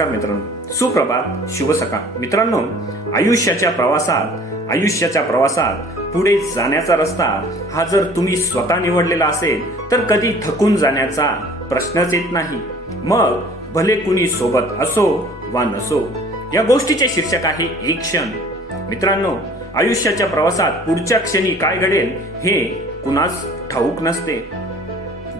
नमस्कार मित्रांनो. सुप्रभात शुभ सकाळ. मित्रांनो आयुष्याच्या प्रवासात आयुष्याच्या प्रवासात पुढे जाण्याचा रस्ता हा जर तुम्ही स्वतः निवडलेला असेल तर कधी थकून जाण्याचा प्रश्नच येत नाही. मग भले कुणी सोबत असो वा नसो या गोष्टीचे शीर्षक आहे एक क्षण मित्रांनो आयुष्याच्या प्रवासात पुढच्या क्षणी काय घडेल हे कुणास ठाऊक नसते.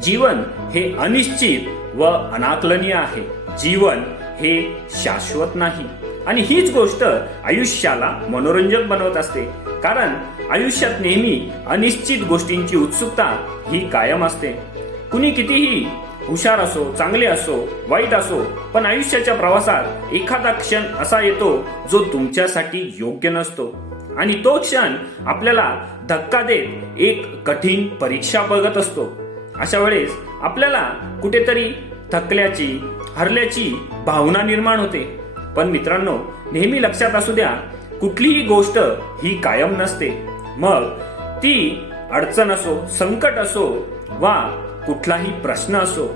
जीवन हे अनिश्चित व अनाकलनीय आहे. जीवन हे शाश्वत नाही. आणि हीच गोष्ट आयुष्याला मनोरंजक बनवत असते. कारण आयुष्यात नेहमी अनिश्चित गोष्टींची उत्सुकता ही कायम असते. कुणी कितीही हुशार असो चांगले असो वाईट असो पण आयुष्याच्या प्रवासात एखादा क्षण असा येतो जो तुमच्यासाठी योग्य नसतो. आणि तो क्षण आपल्याला धक्का देत एक कठीण परीक्षा बघत असतो. अशा वेळेस आपल्याला कुठेतरी थकल्याची हरल्याची भावना निर्माण होते. पण मित्रांनो नेहमी लक्षात असू द्या कुठलीही गोष्ट ही कायम नसते. मग ती अडचण असो संकट असो वा कुठलाही प्रश्न असो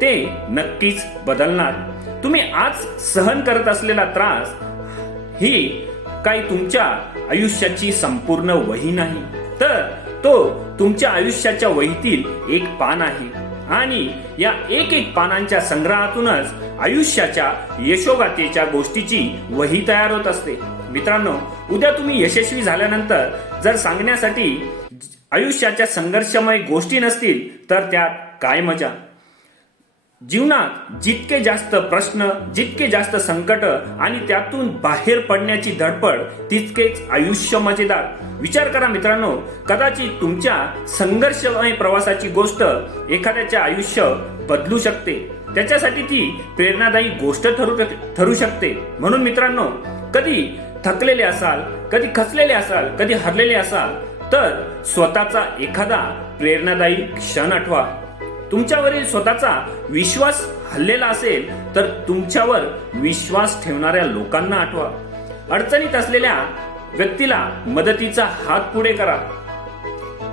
ते नक्कीच बदलणार. तुम्ही आज सहन करत असलेला त्रास ही काही तुमच्या आयुष्याची संपूर्ण वही नाही. तर तो तुमच्या आयुष्याच्या वहीतील एक पान आहे. आणि या एक एक पानांच्या संग्रहातूनच आयुष्याच्या यशोगातेच्या गोष्टीची वही तयार होत असते. मित्रांनो उद्या तुम्ही यशस्वी झाल्यानंतर जर सांगण्यासाठी आयुष्याच्या संघर्षमय गोष्टी नसतील तर त्यात काय मजा? जीवनात जितके जास्त प्रश्न जितके जास्त संकट आणि त्यातून बाहेर पडण्याची धडपड तितकेच आयुष्य मजेदार. विचार करा मित्रांनो कदाचित तुमच्या संघर्षमय प्रवासाची गोष्ट एखाद्याचे आयुष्य बदलू शकते. त्याच्यासाठी ती प्रेरणादायी गोष्ट ठरू ठरू शकते. म्हणून मित्रांनो कधी थकलेले असाल कधी खचलेले असाल कधी हरलेले असाल तर स्वतःचा एखादा प्रेरणादायी क्षण आठवा. तुमच्यावरील स्वतःचा विश्वास हल्लेला असेल तर तुमच्यावर विश्वास ठेवणाऱ्या लोकांना आठवा. अडचणीत असलेल्या व्यक्तीला मदतीचा हात पुढे करा.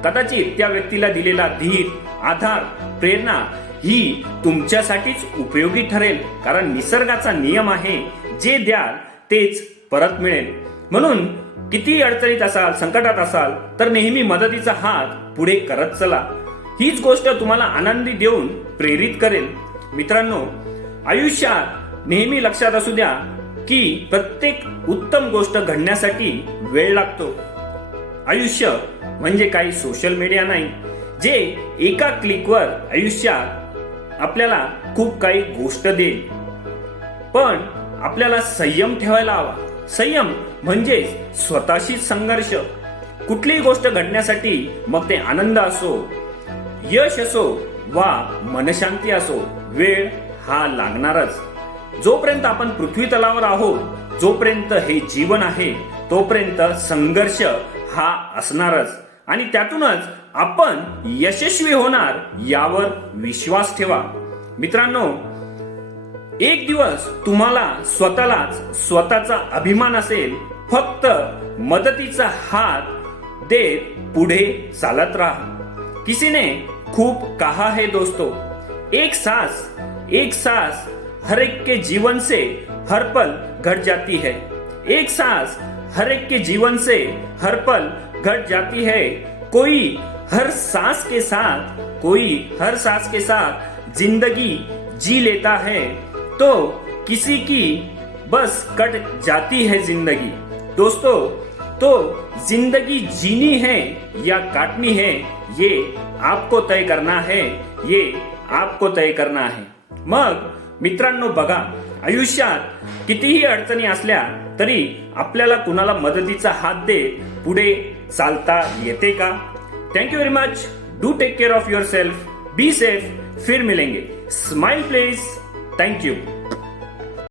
कदाचित त्या व्यक्तीला दिलेला धीर आधार प्रेरणा ही तुमच्यासाठीच उपयोगी ठरेल कारण निसर्गाचा नियम आहे जे द्याल तेच परत मिळेल. म्हणून किती अडचणीत असाल संकटात असाल तर नेहमी मदतीचा हात पुढे करत चला. हीच गोष्ट तुम्हाला आनंदी देऊन प्रेरित करेल. मित्रांनो आयुष्यात नेहमी लक्षात असू द्या की प्रत्येक उत्तम गोष्ट घडण्यासाठी वेळ लागतो. आयुष्य म्हणजे काही सोशल मीडिया नाही जे एका क्लिकवर आयुष्यात आपल्याला खूप काही गोष्ट देईल. पण आपल्याला संयम ठेवायला हवा. संयम म्हणजे स्वतःशी संघर्ष. कुठलीही गोष्ट घडण्यासाठी मग ते आनंद असो यश असो वा मनशांती असो वेळ हा लागणारच. जोपर्यंत आपण पृथ्वी तलावर आहोत जोपर्यंत हे जीवन आहे तोपर्यंत संघर्ष हा असणारच. आणि त्यातूनच आपण यशस्वी होणार यावर विश्वास ठेवा. मित्रांनो एक दिवस तुम्हाला स्वतःलाच स्वतःचा अभिमान असेल फक्त मदतीचा हात देत पुढे चालत राहा. किसी ने खूब कहा है दोस्तों, एक सांस एक सांस हर एक के जीवन से हर पल घट जाती है। एक सांस हर एक के जीवन से हर पल घट जाती है। कोई हर सांस के साथ, कोई हर सांस के साथ ज़िंदगी जी लेता है तो किसी की बस कट जाती है ज़िंदगी। दोस्तों तो जिंदगी जीनी है या काटनी है ये आपको तय करना है ये आपको तय करना है। मग मित्रांनो बघा आयुष्यात कितीही अडचणी असल्या तरी आपल्याला कुणाला मदतीचा हात दे पुढे चालता येते का? Thank you very much do take care of yourself be safe फिर मिलेंगे. Smile please thank you